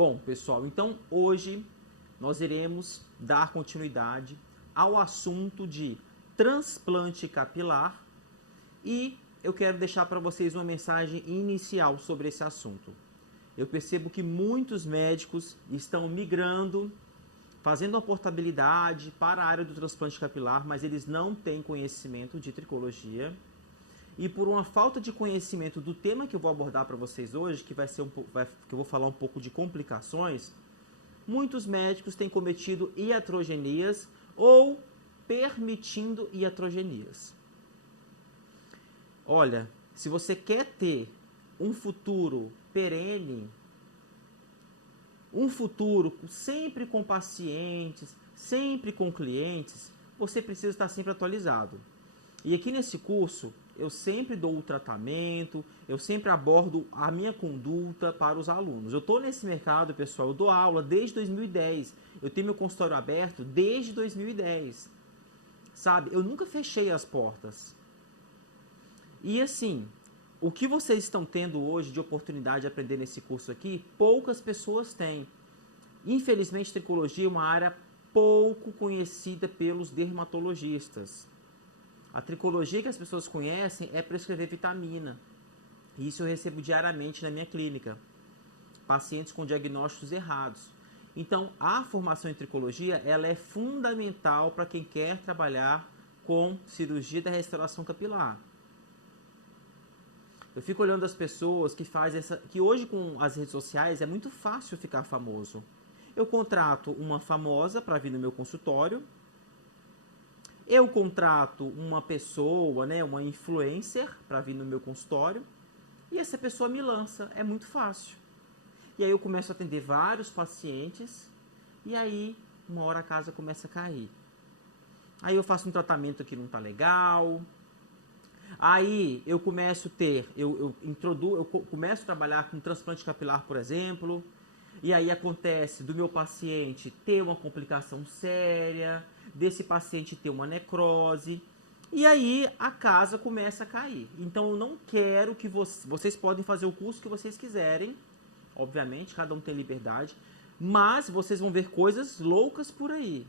Bom, pessoal, então hoje nós iremos dar continuidade ao assunto de transplante capilar e eu quero deixar para vocês uma mensagem inicial sobre esse assunto. Eu percebo que muitos médicos estão migrando, fazendo uma portabilidade para a área do transplante capilar, mas eles não têm conhecimento de tricologia. E por uma falta de conhecimento do tema que eu vou abordar para vocês hoje, que eu vou falar um pouco de complicações, muitos médicos têm cometido iatrogenias ou permitindo iatrogenias. Olha, se você quer ter um futuro perene, um futuro sempre com pacientes, sempre com clientes, você precisa estar sempre atualizado. E aqui nesse curso, eu sempre dou o tratamento, eu sempre abordo a minha conduta para os alunos. Eu estou nesse mercado, pessoal, eu dou aula desde 2010. Eu tenho meu consultório aberto desde 2010. Sabe, eu nunca fechei as portas. E assim, o que vocês estão tendo hoje de oportunidade de aprender nesse curso aqui, poucas pessoas têm. Infelizmente, tricologia é uma área pouco conhecida pelos dermatologistas. A tricologia que as pessoas conhecem é prescrever vitamina. E isso eu recebo diariamente na minha clínica. Pacientes com diagnósticos errados. Então, a formação em tricologia, ela é fundamental para quem quer trabalhar com cirurgia da restauração capilar. Eu fico olhando as pessoas que fazem que hoje com as redes sociais é muito fácil ficar famoso. Eu contrato uma famosa para vir no meu consultório. Eu contrato uma pessoa, né, uma influencer para vir no meu consultório e essa pessoa me lança. É muito fácil. E aí eu começo a atender vários pacientes e aí uma hora a casa começa a cair. Aí eu faço um tratamento que não está legal. Aí eu começo a eu começo a trabalhar com transplante capilar, por exemplo. E aí acontece do meu paciente ter uma complicação séria, desse paciente ter uma necrose, e aí a casa começa a cair. Então eu não quero que vocês podem fazer o curso que vocês quiserem, obviamente, cada um tem liberdade, mas vocês vão ver coisas loucas por aí.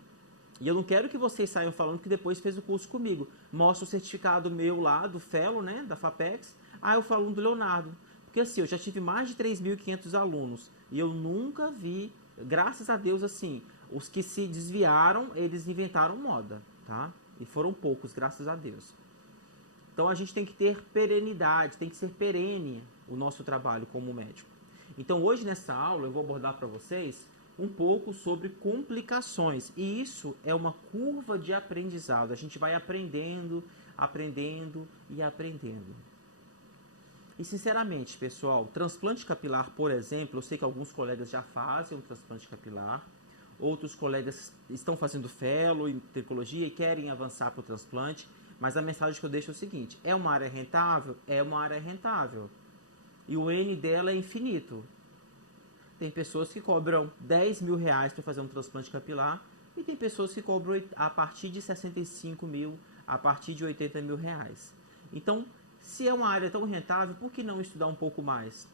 E eu não quero que vocês saiam falando que depois fez o curso comigo. Mostra o certificado meu lá, do Fellow, né, da FAPEX, eu falo do Leonardo. Porque assim, eu já tive mais de 3.500 alunos e eu nunca vi, graças a Deus, assim, os que se desviaram, eles inventaram moda, tá? E foram poucos, graças a Deus. Então a gente tem que ter perenidade, tem que ser perene o nosso trabalho como médico. Então hoje nessa aula eu vou abordar para vocês um pouco sobre complicações. E isso é uma curva de aprendizado. A gente vai aprendendo, aprendendo e aprendendo. E sinceramente, pessoal, transplante capilar, por exemplo, eu sei que alguns colegas já fazem um transplante capilar, outros colegas estão fazendo fellow em tricologia e querem avançar para o transplante, mas a mensagem que eu deixo é o seguinte: é uma área rentável? É uma área rentável. E o N dela é infinito. Tem pessoas que cobram 10 mil reais para fazer um transplante capilar e tem pessoas que cobram a partir de 65 mil, a partir de 80 mil reais. Então, se é uma área tão rentável, por que não estudar um pouco mais?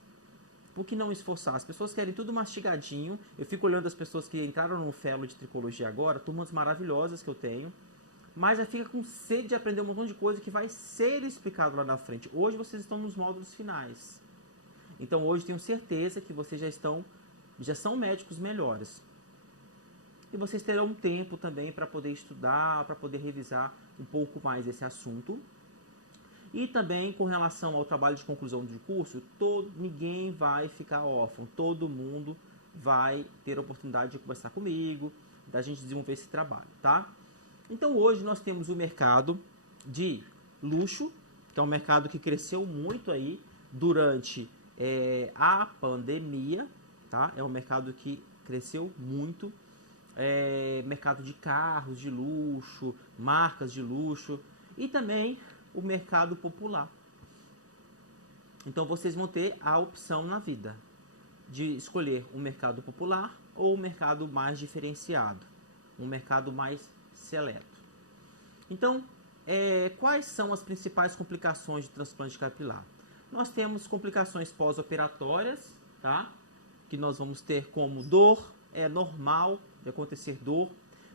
Por que não esforçar? As pessoas querem tudo mastigadinho. Eu fico olhando as pessoas que entraram no fellow de tricologia agora, turmas maravilhosas que eu tenho, mas já fica com sede de aprender um montão de coisa que vai ser explicado lá na frente. Hoje vocês estão nos módulos finais. Então hoje tenho certeza que vocês já são médicos melhores. E vocês terão um tempo também para poder estudar, para poder revisar um pouco mais esse assunto. E também com relação ao trabalho de conclusão de curso, ninguém vai ficar órfão, todo mundo vai ter a oportunidade de conversar comigo, da gente desenvolver esse trabalho, tá? Então hoje nós temos o mercado de luxo, que é um mercado que cresceu muito aí durante a pandemia, tá? É um mercado que cresceu muito, mercado de carros de luxo, marcas de luxo e também o mercado popular. Então vocês vão ter a opção na vida de escolher um mercado popular ou um mercado mais diferenciado, um mercado mais seleto. Então, quais são as principais complicações de transplante capilar? Nós temos complicações pós-operatórias, tá? que nós vamos ter como dor, é normal de acontecer dor,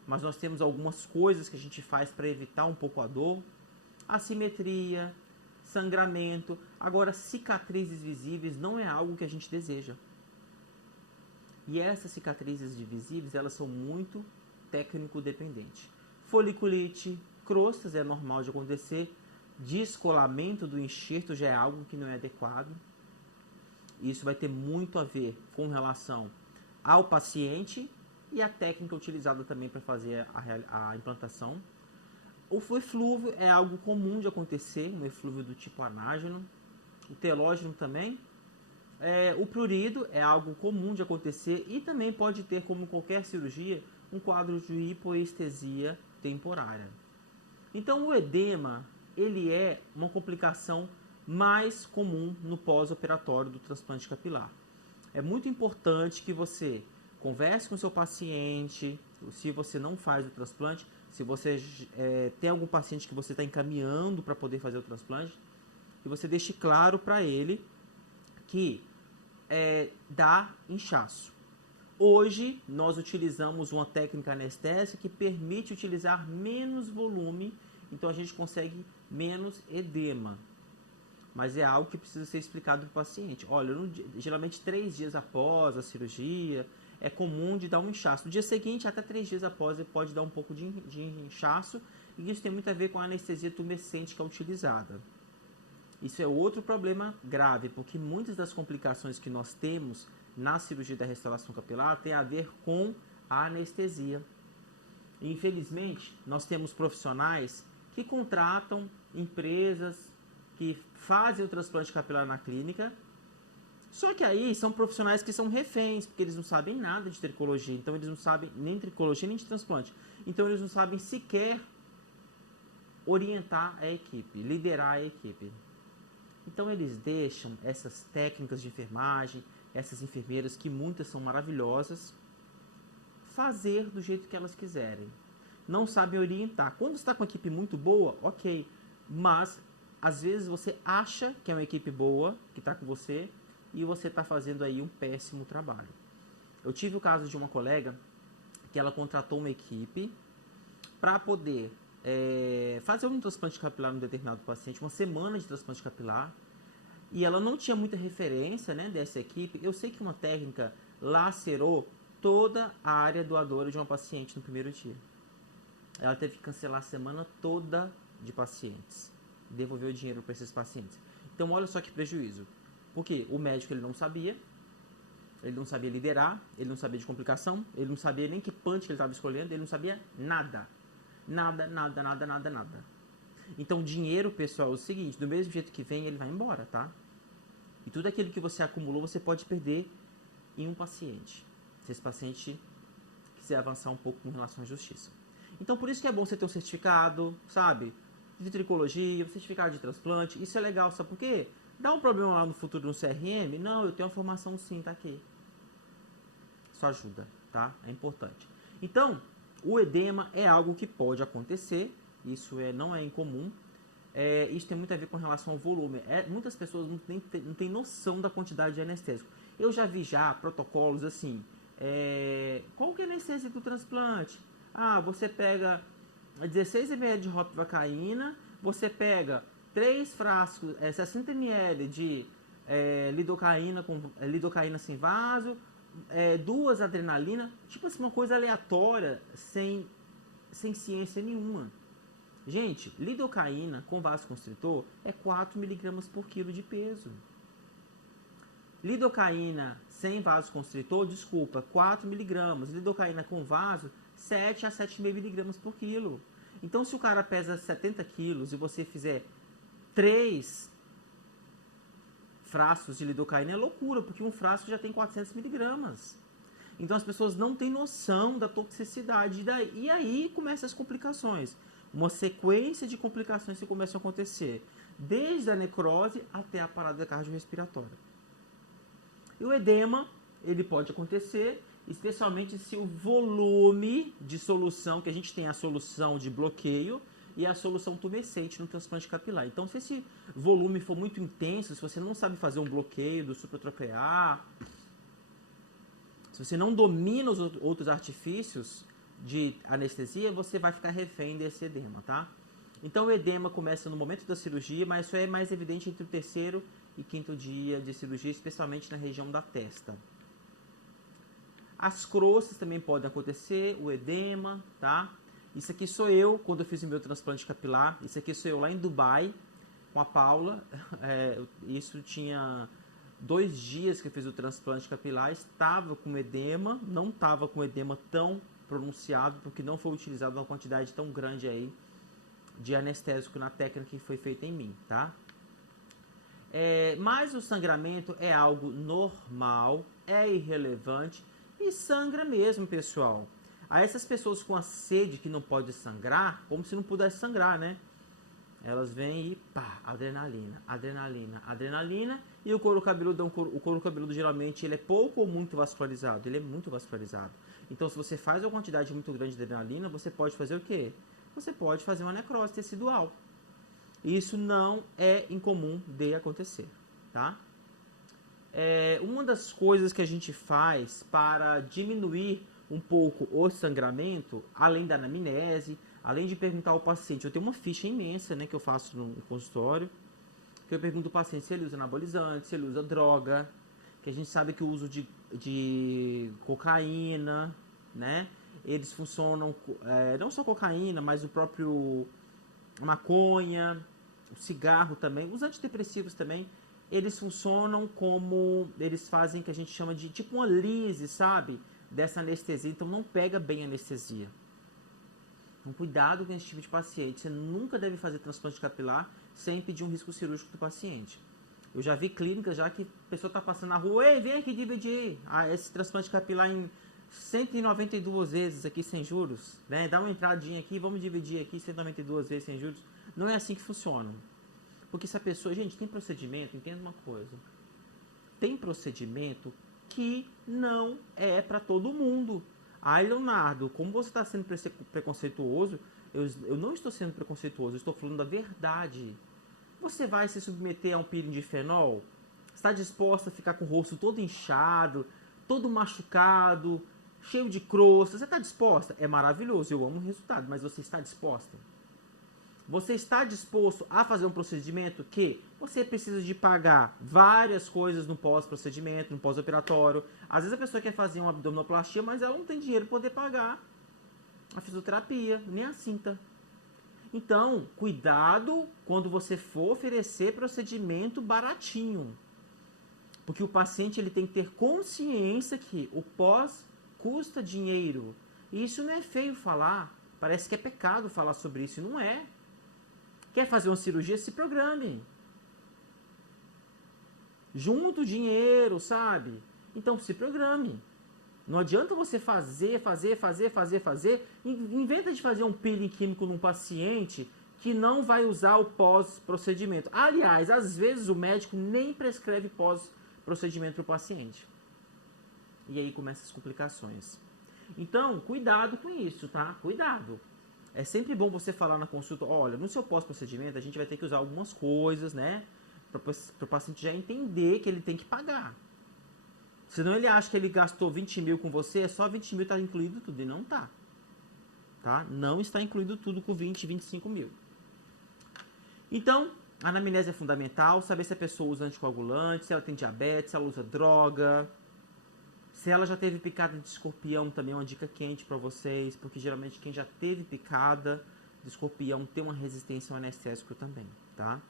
mas nós temos algumas coisas que a gente faz para evitar um pouco a dor. Assimetria, sangramento. Agora, cicatrizes visíveis não é algo que a gente deseja. E essas cicatrizes visíveis, elas são muito técnico-dependentes. Foliculite, crostas é normal de acontecer. Descolamento do enxerto já é algo que não é adequado. Isso vai ter muito a ver com relação ao paciente e a técnica utilizada também para fazer a implantação. O eflúvio é algo comum de acontecer, um eflúvio do tipo anágeno. O telógeno também. O prurido é algo comum de acontecer e também pode ter, como qualquer cirurgia, um quadro de hipoestesia temporária. Então, o edema, ele é uma complicação mais comum no pós-operatório do transplante capilar. É muito importante que você converse com o seu paciente, se você não faz o transplante, se você tem algum paciente que você está encaminhando para poder fazer o transplante, que você deixe claro para ele que dá inchaço. Hoje, nós utilizamos uma técnica anestésica que permite utilizar menos volume, então a gente consegue menos edema. Mas é algo que precisa ser explicado para o paciente. Olha, geralmente 3 dias após a cirurgia, é comum de dar um inchaço. No dia seguinte, até 3 dias após, ele pode dar um pouco de inchaço, e isso tem muito a ver com a anestesia tumescente que é utilizada. Isso é outro problema grave, porque muitas das complicações que nós temos na cirurgia da restauração capilar tem a ver com a anestesia. E, infelizmente, nós temos profissionais que contratam empresas que fazem o transplante capilar na clínica, só que aí são profissionais que são reféns, porque eles não sabem nada de tricologia, então eles não sabem nem tricologia nem de transplante, então eles não sabem sequer orientar a equipe, liderar a equipe. Então eles deixam essas técnicas de enfermagem, essas enfermeiras, que muitas são maravilhosas, fazer do jeito que elas quiserem. Não sabem orientar. Quando está com uma equipe muito boa, ok, mas às vezes você acha que é uma equipe boa, que está com você, e você está fazendo aí um péssimo trabalho. Eu tive o caso de uma colega que ela contratou uma equipe para poder fazer um transplante capilar num determinado paciente, uma semana de transplante capilar, e ela não tinha muita referência, né, dessa equipe. Eu sei que uma técnica lacerou toda a área doadora de uma paciente no primeiro dia. Ela teve que cancelar a semana toda de pacientes, devolver o dinheiro para esses pacientes. Então olha só que prejuízo, porque o médico ele não sabia liderar, ele não sabia de complicação, ele não sabia nem que punch que ele estava escolhendo, ele não sabia nada. Nada. Então, dinheiro, pessoal, é o seguinte, do mesmo jeito que vem, ele vai embora, tá? E tudo aquilo que você acumulou, você pode perder em um paciente, se esse paciente quiser avançar um pouco com relação à justiça. Então, por isso que é bom você ter um certificado, sabe? De tricologia, um certificado de transplante, isso é legal, sabe por quê? Dá um problema lá no futuro no CRM? Não, eu tenho uma formação sim, tá aqui. Isso ajuda, tá? É importante. Então, o edema é algo que pode acontecer, isso não é incomum. Isso tem muito a ver com relação ao volume. Muitas pessoas não têm noção da quantidade de anestésico. Eu já vi protocolos assim, qual que é a anestesia do transplante? Você pega 16 ml de ropivacaína, você pega 3 frascos, 60 ml de lidocaína sem vaso, 2 adrenalina, tipo assim, uma coisa aleatória, sem ciência nenhuma. Gente, lidocaína com vasoconstritor é 4 mg por quilo de peso. Lidocaína sem vasoconstritor, 4 mg. Lidocaína com vaso, 7 a 7,5 mg por quilo. Então, se o cara pesa 70 quilos e você fizer 3 frascos de lidocaína, é loucura, porque um frasco já tem 400 miligramas. Então, as pessoas não têm noção da toxicidade. E aí começam as complicações. Uma sequência de complicações que começam a acontecer, desde a necrose até a parada cardiorrespiratória. E o edema, ele pode acontecer, especialmente se o volume de solução, que a gente tem a solução de bloqueio e a solução tumescente no transplante capilar. Então, se esse volume for muito intenso, se você não sabe fazer um bloqueio do supratroquear, Se você não domina os outros artifícios de anestesia, você vai ficar refém desse edema, tá? Então o edema começa no momento da cirurgia, mas isso é mais evidente entre o 3º e 5º dia de cirurgia, especialmente na região da testa. As crostas também podem acontecer, o edema, tá? Isso aqui sou eu quando eu fiz o meu transplante capilar. Isso aqui sou eu lá em Dubai com a Paula. Isso tinha 2 dias que eu fiz o transplante capilar. Estava com edema, não estava com edema tão pronunciado, porque não foi utilizado uma quantidade tão grande aí de anestésico na técnica que foi feita em mim, tá? Mas o sangramento é algo normal, é irrelevante e sangra mesmo, pessoal. A essas pessoas com a sede que não pode sangrar, como se não pudesse sangrar, né? Elas vêm e pá, adrenalina, adrenalina, adrenalina, e o couro cabeludo geralmente ele é pouco ou muito vascularizado, ele é muito vascularizado. Então se você faz uma quantidade muito grande de adrenalina, você pode fazer o quê? Você pode fazer uma necrose tecidual. Isso não é incomum de acontecer, tá? Uma das coisas que a gente faz para diminuir um pouco o sangramento, além da anamnese, além de perguntar ao paciente, eu tenho uma ficha imensa, né, que eu faço no consultório, que eu pergunto ao paciente se ele usa anabolizante, se ele usa droga, que a gente sabe que o uso de cocaína, né, eles funcionam, não só cocaína, mas o próprio maconha, o cigarro também, os antidepressivos também, eles funcionam como, eles fazem o que a gente chama de tipo uma lise, sabe? Dessa anestesia, então não pega bem a anestesia. Então cuidado com esse tipo de paciente, você nunca deve fazer transplante capilar sem pedir um risco cirúrgico do paciente. Eu já vi clínicas já que a pessoa está passando na rua, ei, vem aqui dividir esse transplante capilar em 192 vezes aqui sem juros, né? Dá uma entradinha aqui, vamos dividir aqui 192 vezes sem juros. Não é assim que funciona. Porque se a pessoa, gente, tem procedimento, entenda uma coisa. Tem procedimento que não é para todo mundo. Ai, Leonardo, como você está sendo preconceituoso, eu não estou sendo preconceituoso, eu estou falando da verdade. Você vai se submeter a um peeling de fenol? Está disposta a ficar com o rosto todo inchado, todo machucado, cheio de crosta? Você está disposta? É maravilhoso, eu amo o resultado, mas você está disposta? Você está disposto a fazer um procedimento que você precisa de pagar várias coisas no pós-procedimento, no pós-operatório. Às vezes a pessoa quer fazer uma abdominoplastia, mas ela não tem dinheiro para poder pagar a fisioterapia, nem a cinta. Então, cuidado quando você for oferecer procedimento baratinho. Porque o paciente ele tem que ter consciência que o pós custa dinheiro. E isso não é feio falar. Parece que é pecado falar sobre isso. E não é. Quer fazer uma cirurgia? Se programe. Junta o dinheiro, sabe? Então se programe. Não adianta você fazer. Inventa de fazer um peeling químico num paciente que não vai usar o pós-procedimento. Aliás, às vezes o médico nem prescreve pós-procedimento para o paciente. E aí começam as complicações. Então, cuidado com isso, tá? Cuidado. É sempre bom você falar na consulta, olha, no seu pós-procedimento a gente vai ter que usar algumas coisas, né? Para o paciente já entender que ele tem que pagar. Senão ele acha que ele gastou 20 mil com você, é só 20 mil, está incluído tudo. E não tá. Tá? Não está incluído tudo com 20, 25 mil. Então, a anamnese é fundamental, saber se a pessoa usa anticoagulante, se ela tem diabetes, se ela usa droga. Se ela já teve picada de escorpião, também é uma dica quente para vocês, porque geralmente quem já teve picada de escorpião tem uma resistência ao anestésico também, tá?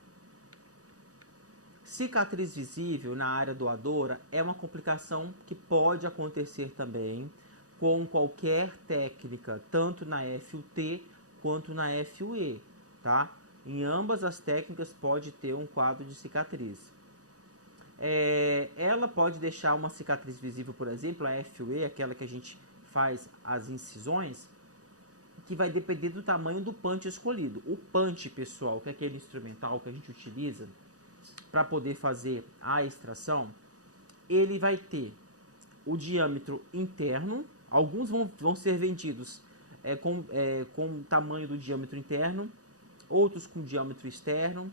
Cicatriz visível na área doadora é uma complicação que pode acontecer também com qualquer técnica, tanto na FUT quanto na FUE, tá? Em ambas as técnicas pode ter um quadro de cicatriz. Ela pode deixar uma cicatriz visível, por exemplo, a FUE, aquela que a gente faz as incisões, que vai depender do tamanho do punch escolhido. O punch, pessoal, que é aquele instrumental que a gente utiliza para poder fazer a extração, ele vai ter o diâmetro interno, alguns vão ser vendidos com o tamanho do diâmetro interno, outros com diâmetro externo,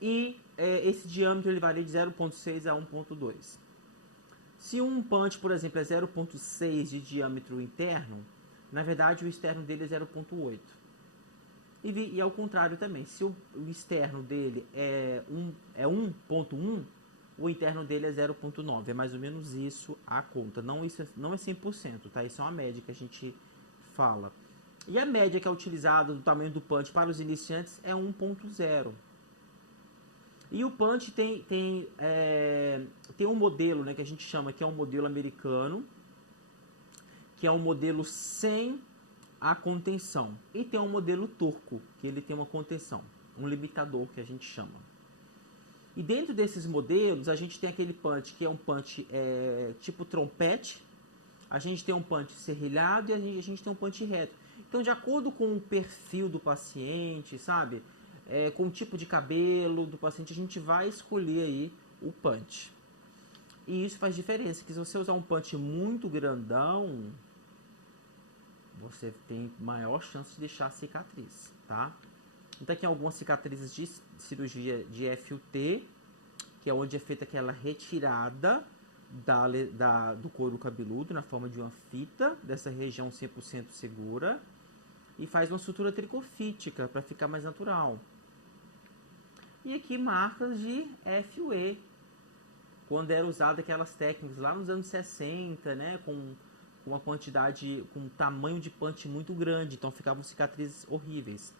e esse diâmetro ele varia de 0,6 a 1,2. Se um punch, por exemplo, é 0,6 de diâmetro interno, na verdade o externo dele é 0,8. E ao contrário também, se o externo dele é 1,1, o interno dele é 0,9. É mais ou menos isso a conta. Não é 100%, tá? Isso é uma média que a gente fala. E a média que é utilizada do tamanho do punch para os iniciantes é 1,0. E o punch tem um modelo, né, que a gente chama, que é um modelo americano, que é um modelo sem a contenção. E tem um modelo turco, que ele tem uma contenção, um limitador que a gente chama. E dentro desses modelos, a gente tem aquele punch que é um punch tipo trompete, a gente tem um punch serrilhado e a gente tem um punch reto. Então, de acordo com o perfil do paciente, sabe, com o tipo de cabelo do paciente, a gente vai escolher aí o punch. E isso faz diferença, que se você usar um punch muito grandão, você tem maior chance de deixar cicatriz, tá? Então aqui algumas cicatrizes de cirurgia de FUT, que é onde é feita aquela retirada do couro cabeludo na forma de uma fita, dessa região 100% segura, e faz uma sutura tricofítica para ficar mais natural. E aqui marcas de FUE, quando era usada aquelas técnicas lá nos anos 60, né, com uma quantidade, com um tamanho de punch muito grande, então ficavam cicatrizes horríveis.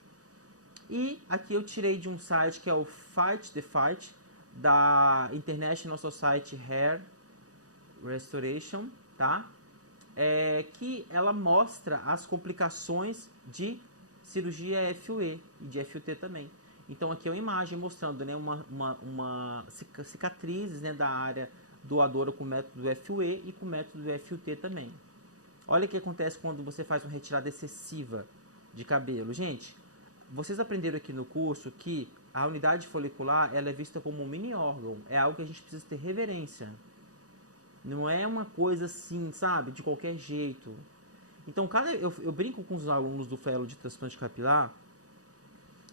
E aqui eu tirei de um site que é o Fight the Fight, da International Society Hair Restoration, tá? Que ela mostra as complicações de cirurgia FUE e de FUT também. Então aqui é uma imagem mostrando, né, uma cicatrizes, né, da área doadora com o método do FUE e com o método do FUT também. Olha o que acontece quando você faz uma retirada excessiva de cabelo. Gente, vocês aprenderam aqui no curso que a unidade folicular ela é vista como um mini órgão. É algo que a gente precisa ter reverência. Não é uma coisa assim, sabe, de qualquer jeito. Então, eu brinco com os alunos do fellow de transplante capilar.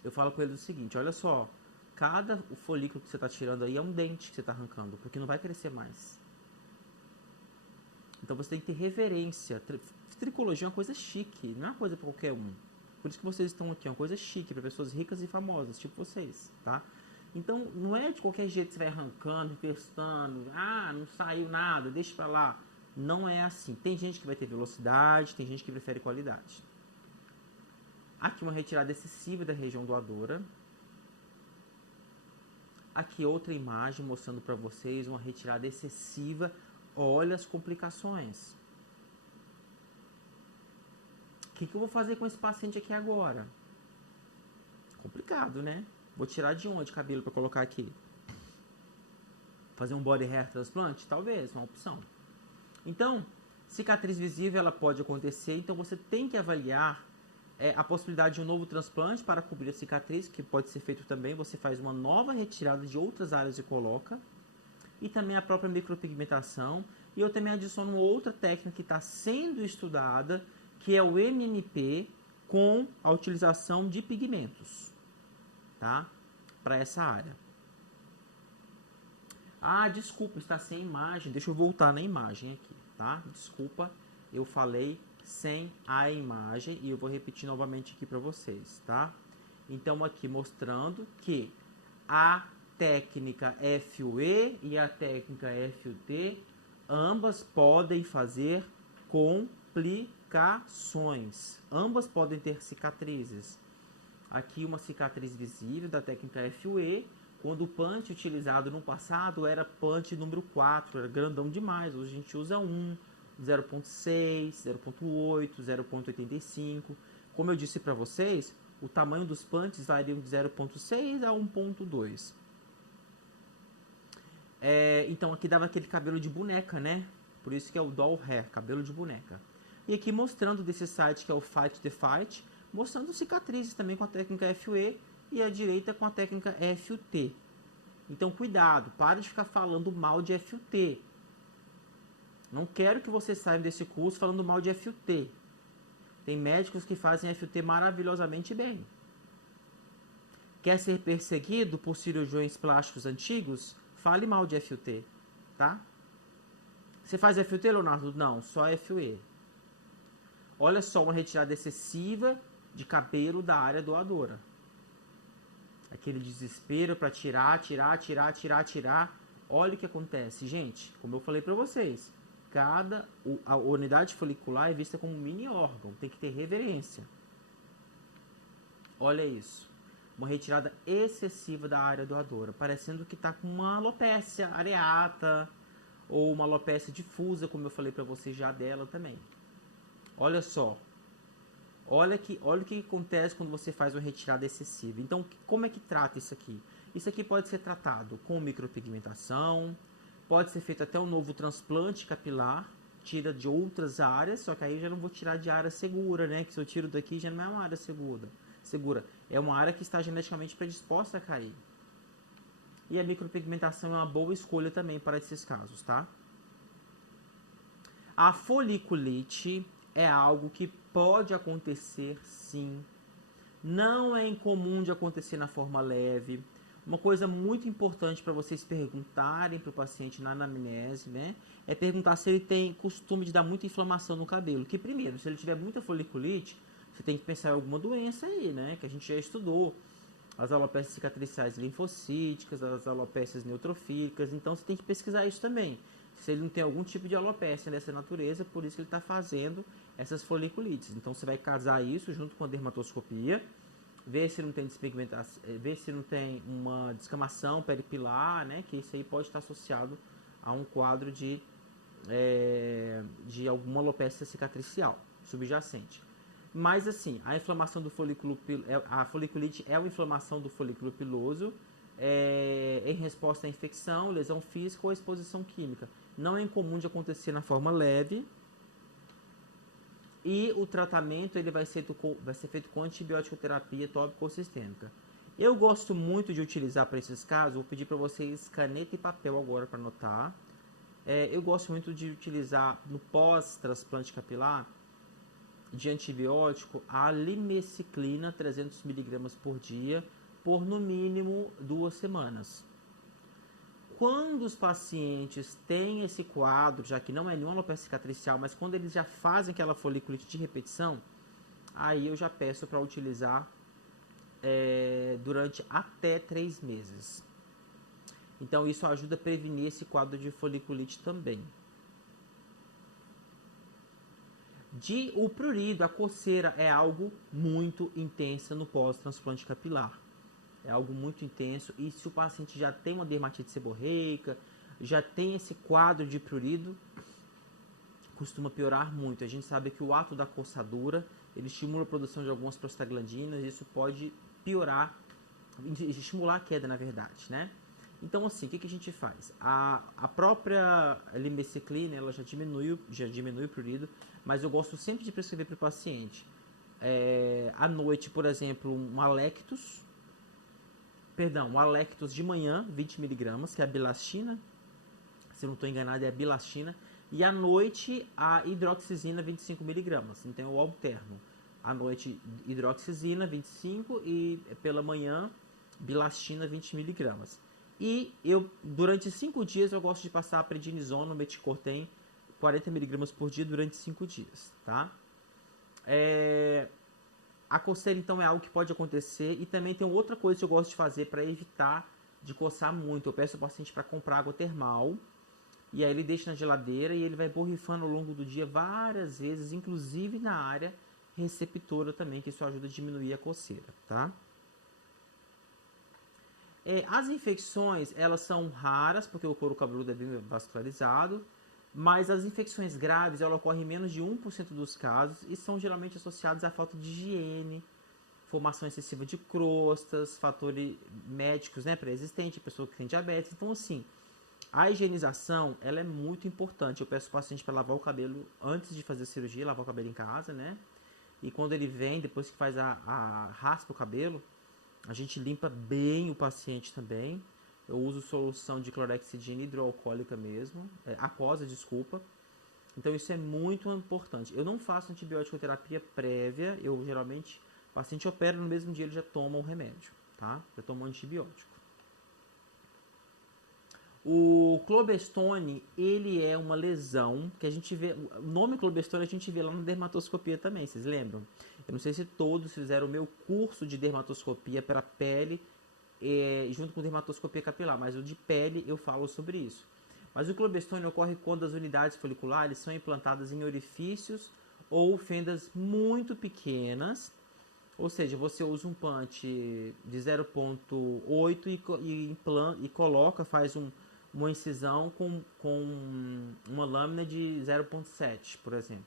Eu falo com eles o seguinte: olha só, cada folículo que você está tirando aí é um dente que você está arrancando, porque não vai crescer mais. Então você tem que ter reverência. Tricologia é uma coisa chique, não é uma coisa para qualquer um. Por isso que vocês estão aqui, é uma coisa chique para pessoas ricas e famosas, tipo vocês, tá? Então não é de qualquer jeito que você vai arrancando, testando, não saiu nada, deixa para lá. Não é assim. Tem gente que vai ter velocidade, tem gente que prefere qualidade. Aqui uma retirada excessiva da região doadora. Aqui outra imagem mostrando para vocês uma retirada excessiva. Olha as complicações. O que eu vou fazer com esse paciente aqui agora? Complicado, né? Vou tirar de onde cabelo para colocar aqui? Fazer um body hair transplante? Talvez, uma opção. Então, cicatriz visível ela pode acontecer, então você tem que avaliar a possibilidade de um novo transplante para cobrir a cicatriz, que pode ser feito também. Você faz uma nova retirada de outras áreas e coloca. E também a própria micropigmentação. E eu também adiciono outra técnica que está sendo estudada, que é o MMP com a utilização de pigmentos, tá? Para essa área. Desculpa, está sem imagem. Deixa eu voltar na imagem aqui, tá? Desculpa, eu falei sem a imagem e eu vou repetir novamente aqui para vocês, tá? Então aqui mostrando que a técnica FUE e a técnica FUT, ambas podem fazer complicações. Ambas podem ter cicatrizes. Aqui uma cicatriz visível da técnica FUE, quando o punch utilizado no passado era punch número 4, era grandão demais. Hoje a gente usa 1, 0.6, 0.8, 0.85. Como eu disse para vocês, o tamanho dos punches varia de 0.6 a 1.2. Então aqui dava aquele cabelo de boneca, né? Por isso que é o doll hair, cabelo de boneca. E aqui mostrando desse site que é o Fight the Fight, mostrando cicatrizes também com a técnica FUE e a direita com a técnica FUT. Então cuidado, pare de ficar falando mal de FUT. Não quero que você saia desse curso falando mal de FUT. Tem médicos que fazem FUT maravilhosamente bem. Quer ser perseguido por cirurgiões plásticos antigos? Fale mal de FUT, tá? Você faz FUT, Leonardo? Não, só FUE. Olha só, uma retirada excessiva de cabelo da área doadora. Aquele desespero para tirar. Olha o que acontece, gente. Como eu falei para vocês, a unidade folicular é vista como um mini órgão. Tem que ter reverência. Olha isso. Uma retirada excessiva da área doadora, parecendo que está com uma alopécia areata ou uma alopécia difusa, como eu falei para vocês já dela também. Olha só. Olha o que acontece quando você faz uma retirada excessiva. Então, como é que trata isso aqui? Isso aqui pode ser tratado com micropigmentação, pode ser feito até um novo transplante capilar, tira de outras áreas, só que aí eu já não vou tirar de área segura, né? Que se eu tiro daqui já não é uma área segura. É uma área que está geneticamente predisposta a cair. E a micropigmentação é uma boa escolha também para esses casos, tá? A foliculite é algo que pode acontecer, sim. Não é incomum de acontecer na forma leve. Uma coisa muito importante para vocês perguntarem para o paciente na anamnese, né? É perguntar se ele tem costume de dar muita inflamação no cabelo. Que primeiro, se ele tiver muita foliculite, você tem que pensar em alguma doença aí, né? Que a gente já estudou. As alopécias cicatriciais linfocíticas, as alopécias neutrofílicas. Então, você tem que pesquisar isso também. Se ele não tem algum tipo de alopécia dessa natureza, por isso que ele está fazendo essas foliculites. Então, você vai casar isso junto com a dermatoscopia, ver se não tem despigmentação, ver se não tem uma descamação peripilar, né? Que isso aí pode estar associado a um quadro de alguma alopecia cicatricial subjacente. Mas assim, a inflamação do folículo, a foliculite é uma inflamação do folículo piloso em resposta à infecção, lesão física ou exposição química. Não é incomum de acontecer na forma leve. E o tratamento vai ser feito com antibiótico terapia tópica ou sistêmica. Eu gosto muito de utilizar para esses casos, vou pedir para vocês caneta e papel agora para anotar. Eu gosto muito de utilizar no pós-transplante capilar de antibiótico a limeciclina 300 mg por dia por no mínimo 2 semanas. Quando os pacientes têm esse quadro, já que não é nenhuma alopecia cicatricial, mas quando eles já fazem aquela foliculite de repetição, aí eu já peço para utilizar durante até 3 meses. Então isso ajuda a prevenir esse quadro de foliculite também. O prurido, a coceira, é algo muito intenso no pós-transplante capilar. É algo muito intenso, e se o paciente já tem uma dermatite seborreica, já tem esse quadro de prurido, costuma piorar muito. A gente sabe que o ato da coçadura, ele estimula a produção de algumas prostaglandinas, e isso pode piorar, estimular a queda, na verdade, né? Então, assim, o que a gente faz? A própria limeciclina, ela já diminui o prurido, mas eu gosto sempre de prescrever para o paciente. À noite, por exemplo, um Alectos de manhã, 20 mg, que é a bilastina. Se eu não estou enganado, é a bilastina. E à noite, a hidroxizina, 25 mg. Então, eu alterno. À noite, hidroxizina, 25, e pela manhã, bilastina, 20 mg. E durante 5 dias, eu gosto de passar a prednisona, meticortem, 40 mg por dia durante 5 dias, tá? A coceira, então, é algo que pode acontecer. E também tem outra coisa que eu gosto de fazer para evitar de coçar muito. Eu peço ao paciente para comprar água termal. E aí ele deixa na geladeira e ele vai borrifando ao longo do dia várias vezes, inclusive na área receptora também, que isso ajuda a diminuir a coceira, tá? As infecções, elas são raras, porque o couro cabeludo é bem vascularizado. Mas as infecções graves, elas ocorrem em menos de 1% dos casos e são geralmente associadas à falta de higiene, formação excessiva de crostas, fatores médicos, né, pré-existentes, pessoa que tem diabetes. Então, assim, a higienização, ela é muito importante. Eu peço ao paciente para lavar o cabelo antes de fazer a cirurgia, lavar o cabelo em casa, né? E quando ele vem, depois que faz raspa o cabelo, a gente limpa bem o paciente também. Eu uso solução de clorexidina hidroalcoólica mesmo, aquosa, desculpa. Então isso é muito importante. Eu não faço antibiótico terapia prévia, eu geralmente, o paciente opera no mesmo dia, ele já toma o remédio, tá? Já toma um antibiótico. O Cloberstone, ele é uma lesão que a gente vê, o nome Cloberstone a gente vê lá na dermatoscopia também, vocês lembram? Eu não sei se todos fizeram o meu curso de dermatoscopia para pele, junto com dermatoscopia capilar, mas o de pele eu falo sobre isso. Mas o Cloberstone ocorre quando as unidades foliculares são implantadas em orifícios ou fendas muito pequenas, ou seja, você usa um punch de 0,8 e coloca, faz uma incisão com uma lâmina de 0,7, por exemplo.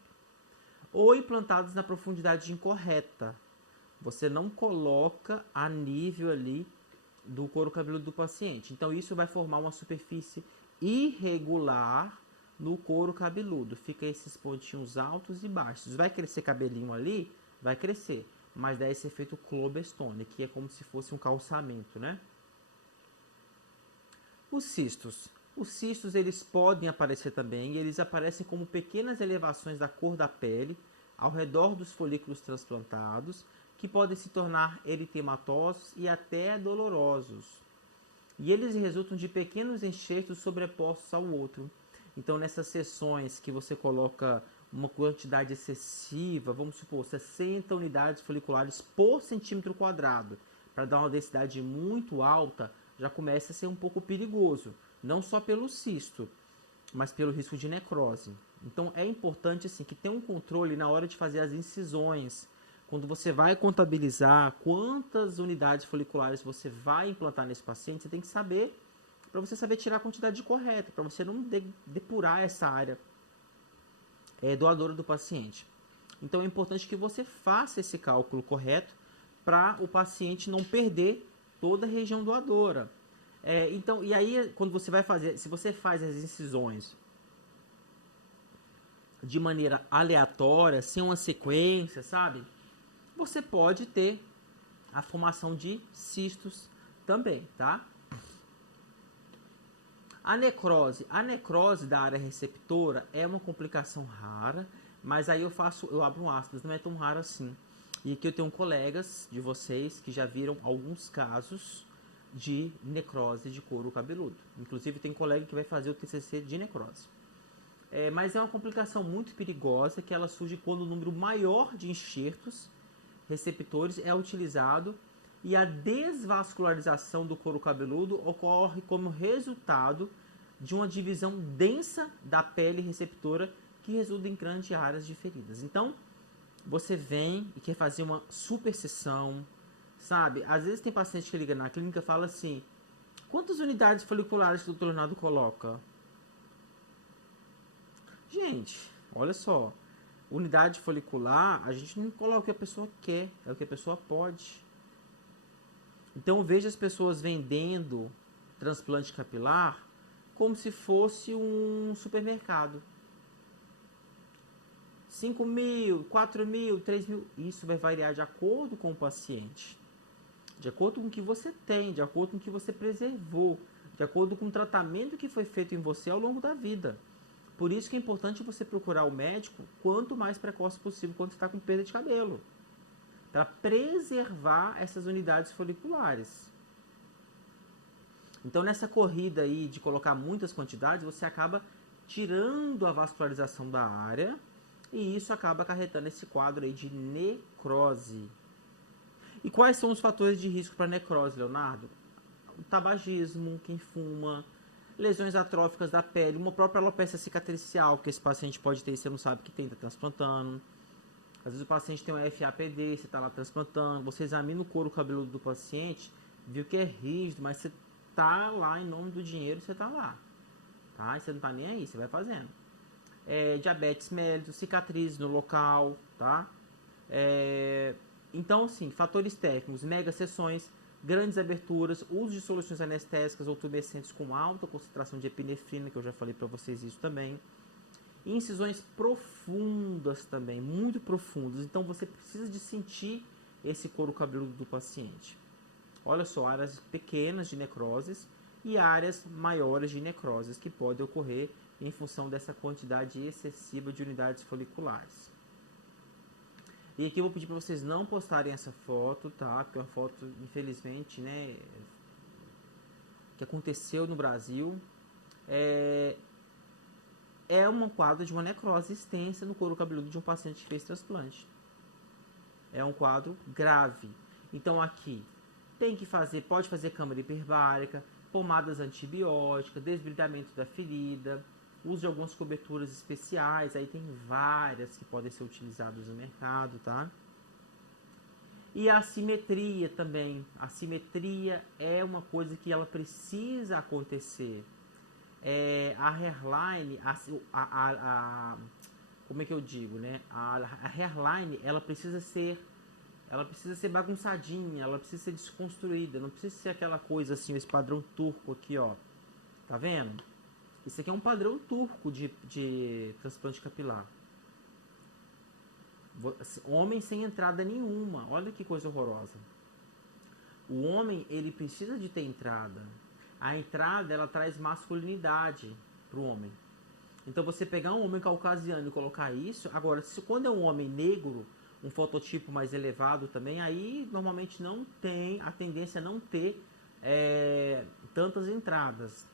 Ou implantados na profundidade incorreta. Você não coloca a nível ali do couro cabeludo do paciente. Então isso vai formar uma superfície irregular no couro cabeludo. Fica esses pontinhos altos e baixos. Vai crescer cabelinho ali? Vai crescer. Mas dá esse efeito Cloberstone, que é como se fosse um calçamento, né? Os cistos. Os cistos, eles podem aparecer também, e eles aparecem como pequenas elevações da cor da pele ao redor dos folículos transplantados, que podem se tornar eritematosos e até dolorosos. E eles resultam de pequenos enxertos sobrepostos ao outro. Então, nessas seções que você coloca uma quantidade excessiva, vamos supor, 60 unidades foliculares por centímetro quadrado, para dar uma densidade muito alta, já começa a ser um pouco perigoso. Não só pelo cisto, mas pelo risco de necrose. Então, é importante assim, que tenha um controle na hora de fazer as incisões. Quando você vai contabilizar quantas unidades foliculares você vai implantar nesse paciente, você tem que saber, para você saber tirar a quantidade correta, para você não depurar essa área doadora do paciente. Então é importante que você faça esse cálculo correto para o paciente não perder toda a região doadora. Então, e aí quando você vai fazer, se você faz as incisões de maneira aleatória, sem uma sequência, sabe? Você pode ter a formação de cistos também, tá? A necrose da área receptora é uma complicação rara, mas aí eu abro um aspas, não é tão raro assim. E aqui eu tenho colegas de vocês que já viram alguns casos de necrose de couro cabeludo. Inclusive tem colega que vai fazer o TCC de necrose. Mas é uma complicação muito perigosa que ela surge quando o número maior de enxertos receptores é utilizado e a desvascularização do couro cabeludo ocorre como resultado de uma divisão densa da pele receptora que resulta em grandes áreas de feridas. Então, você vem e quer fazer uma superseção, sabe? Às vezes tem paciente que liga na clínica e fala assim: quantas unidades foliculares o Dr. Leonardo coloca? Gente, olha só. Unidade folicular, a gente não coloca o que a pessoa quer, é o que a pessoa pode. Então eu vejo as pessoas vendendo transplante capilar como se fosse um supermercado. 5 mil, 4 mil, 3 mil, isso vai variar de acordo com o paciente. De acordo com o que você tem, de acordo com o que você preservou, de acordo com o tratamento que foi feito em você ao longo da vida. Por isso que é importante você procurar o médico quanto mais precoce possível quando você está com perda de cabelo. Para preservar essas unidades foliculares. Então nessa corrida aí de colocar muitas quantidades, você acaba tirando a vascularização da área e isso acaba acarretando esse quadro aí de necrose. E quais são os fatores de risco para necrose, Leonardo? O tabagismo, quem fuma, lesões atróficas da pele, uma própria alopecia cicatricial que esse paciente pode ter e você não sabe que tem, está transplantando. Às vezes o paciente tem um FAPD, você está lá transplantando, você examina o couro cabeludo do paciente, viu que é rígido, mas você está lá em nome do dinheiro, você está lá. Tá? E você não está nem aí, você vai fazendo. Diabetes mellitus, cicatrizes no local, tá? Então, sim, fatores técnicos, mega seções, grandes aberturas, uso de soluções anestésicas ou tumescentes com alta concentração de epinefrina, que eu já falei para vocês isso também. Incisões profundas também, muito profundas. Então você precisa de sentir esse couro cabeludo do paciente. Olha só, áreas pequenas de necroses e áreas maiores de necroses que podem ocorrer em função dessa quantidade excessiva de unidades foliculares. E aqui eu vou pedir para vocês não postarem essa foto, tá? Porque é uma foto, infelizmente, né, que aconteceu no Brasil. é um quadro de uma necrose extensa no couro cabeludo de um paciente que fez transplante. É um quadro grave. Então aqui pode fazer câmara hiperbárica, pomadas antibióticas, desbridamento da ferida, uso de algumas coberturas especiais, aí tem várias que podem ser utilizadas no mercado, tá? E a assimetria também. A assimetria é uma coisa que ela precisa acontecer. A hairline, como é que eu digo, né? A hairline, ela precisa ser bagunçadinha, ela precisa ser desconstruída, não precisa ser aquela coisa assim, esse padrão turco aqui, ó. Tá vendo? Isso aqui é um padrão turco de transplante capilar. Homem sem entrada nenhuma. Olha que coisa horrorosa. O homem, ele precisa de ter entrada. A entrada, ela traz masculinidade pro homem. Então, você pegar um homem caucasiano e colocar isso... Agora, quando é um homem negro, um fototipo mais elevado também, aí normalmente não tem... A tendência é não ter tantas entradas.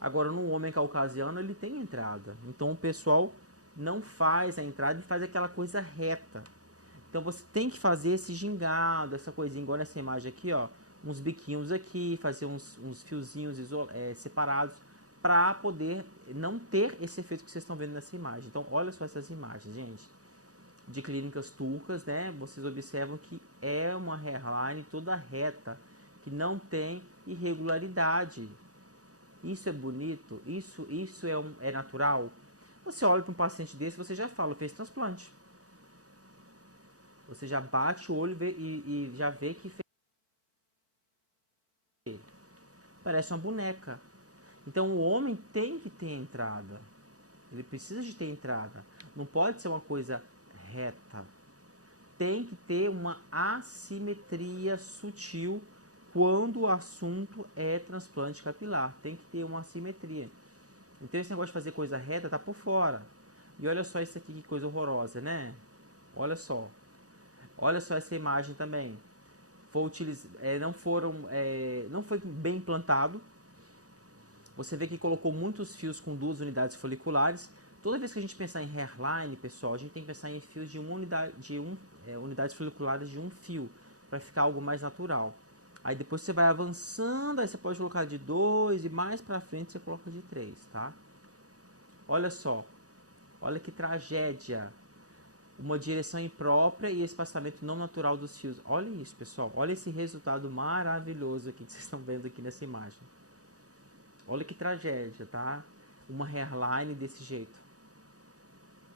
Agora, no homem caucasiano, ele tem entrada. Então, o pessoal não faz a entrada e faz aquela coisa reta. Então, você tem que fazer esse gingado, essa coisinha, igual nessa imagem aqui, ó. Uns biquinhos aqui, fazer uns fiozinhos separados, para poder não ter esse efeito que vocês estão vendo nessa imagem. Então, olha só essas imagens, gente. De clínicas turcas, né? Vocês observam que é uma hairline toda reta, que não tem irregularidade. Isso é bonito? Isso é natural? Você olha para um paciente desse, você já fala, fez transplante. Você já bate o olho e já vê que fez. Parece uma boneca. Então o homem tem que ter entrada. Ele precisa de ter entrada. Não pode ser uma coisa reta. Tem que ter uma assimetria sutil quando o assunto é transplante capilar. Tem que ter uma assimetria. Então esse negócio de fazer coisa reta tá por fora. E olha só isso aqui, que coisa horrorosa, né? Olha só. Olha só essa imagem também. Não foi bem implantado. Você vê que colocou muitos fios com 2 unidades foliculares. Toda vez que a gente pensar em hairline, pessoal, a gente tem que pensar em fios de unidades foliculares de um fio, para ficar algo mais natural. Aí depois você vai avançando, aí você pode colocar de 2 e mais pra frente você coloca de 3, tá? Olha só. Olha que tragédia. Uma direção imprópria e espaçamento não natural dos fios. Olha isso, pessoal. Olha esse resultado maravilhoso aqui que vocês estão vendo aqui nessa imagem. Olha que tragédia, tá? Uma hairline desse jeito.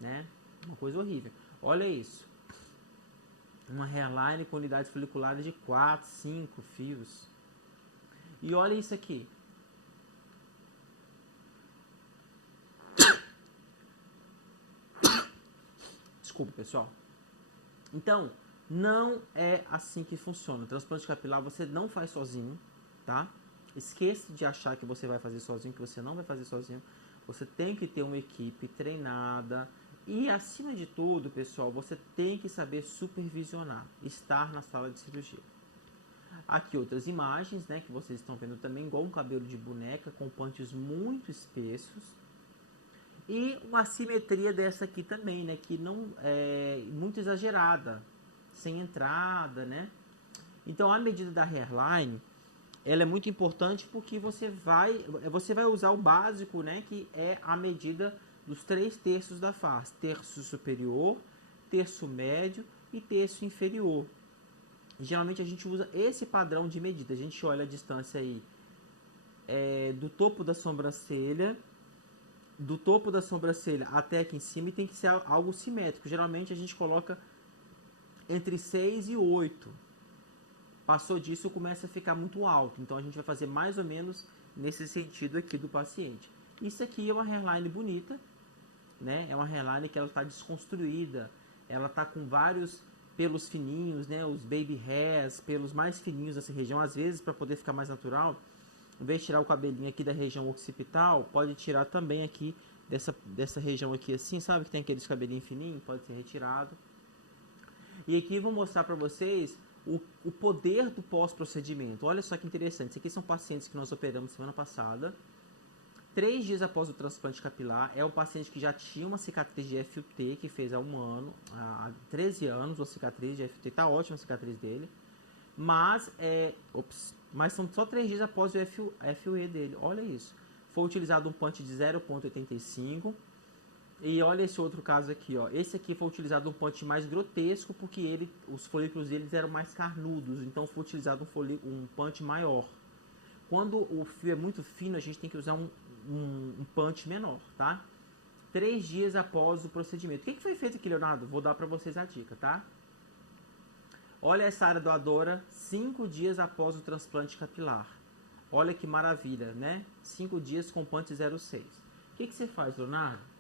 Né? Uma coisa horrível. Olha isso. Uma hairline com unidades foliculares de 4, 5 fios. E olha isso aqui. Desculpa, pessoal. Então, não é assim que funciona. O transplante capilar você não faz sozinho, tá? Esqueça de achar que você vai fazer sozinho, que você não vai fazer sozinho. Você tem que ter uma equipe treinada. E, acima de tudo, pessoal, você tem que saber supervisionar, estar na sala de cirurgia. Aqui outras imagens, né, que vocês estão vendo também, igual um cabelo de boneca, com pontes muito espessos. E uma assimetria dessa aqui também, né, que não é muito exagerada, sem entrada, né. Então, a medida da hairline, ela é muito importante porque você vai usar o básico, né, que é a medida dos 3 terços da face, terço superior, terço médio e terço inferior. Geralmente a gente usa esse padrão de medida. A gente olha a distância aí do topo da sobrancelha, até aqui em cima, e tem que ser algo simétrico. Geralmente a gente coloca entre 6 e 8. Passou disso, começa a ficar muito alto. Então a gente vai fazer mais ou menos nesse sentido aqui do paciente. Isso aqui é uma hairline bonita, né? É uma hairline que ela está desconstruída. Ela está com vários pelos fininhos, né? Os baby hairs, pelos mais fininhos dessa região. Às vezes, para poder ficar mais natural, em vez de tirar o cabelinho aqui da região occipital, pode tirar também aqui dessa região aqui assim, sabe? Que tem aqueles cabelinhos fininhos, pode ser retirado. E aqui eu vou mostrar para vocês o poder do pós-procedimento. Olha só que interessante. Isso aqui são pacientes que nós operamos semana passada. 3 dias após o transplante capilar. É um paciente que já tinha uma cicatriz de FUT, que fez há 1 ano, há 13 anos, uma cicatriz de FUT, tá ótima a cicatriz dele. Mas, mas são só 3 dias após o FUE dele, olha isso. Foi utilizado um punch de 0,85. E olha esse outro caso aqui, ó. Esse aqui foi utilizado um punch mais grotesco, porque os folículos deles eram mais carnudos, então foi utilizado um punch maior. Quando o fio é muito fino, a gente tem que usar um punch menor, tá? 3 dias após o procedimento. O que foi feito aqui, Leonardo? Vou dar para vocês a dica, tá? Olha essa área doadora, 5 dias após o transplante capilar. Olha que maravilha, né? 5 dias com punch 0,6. O que você faz, Leonardo?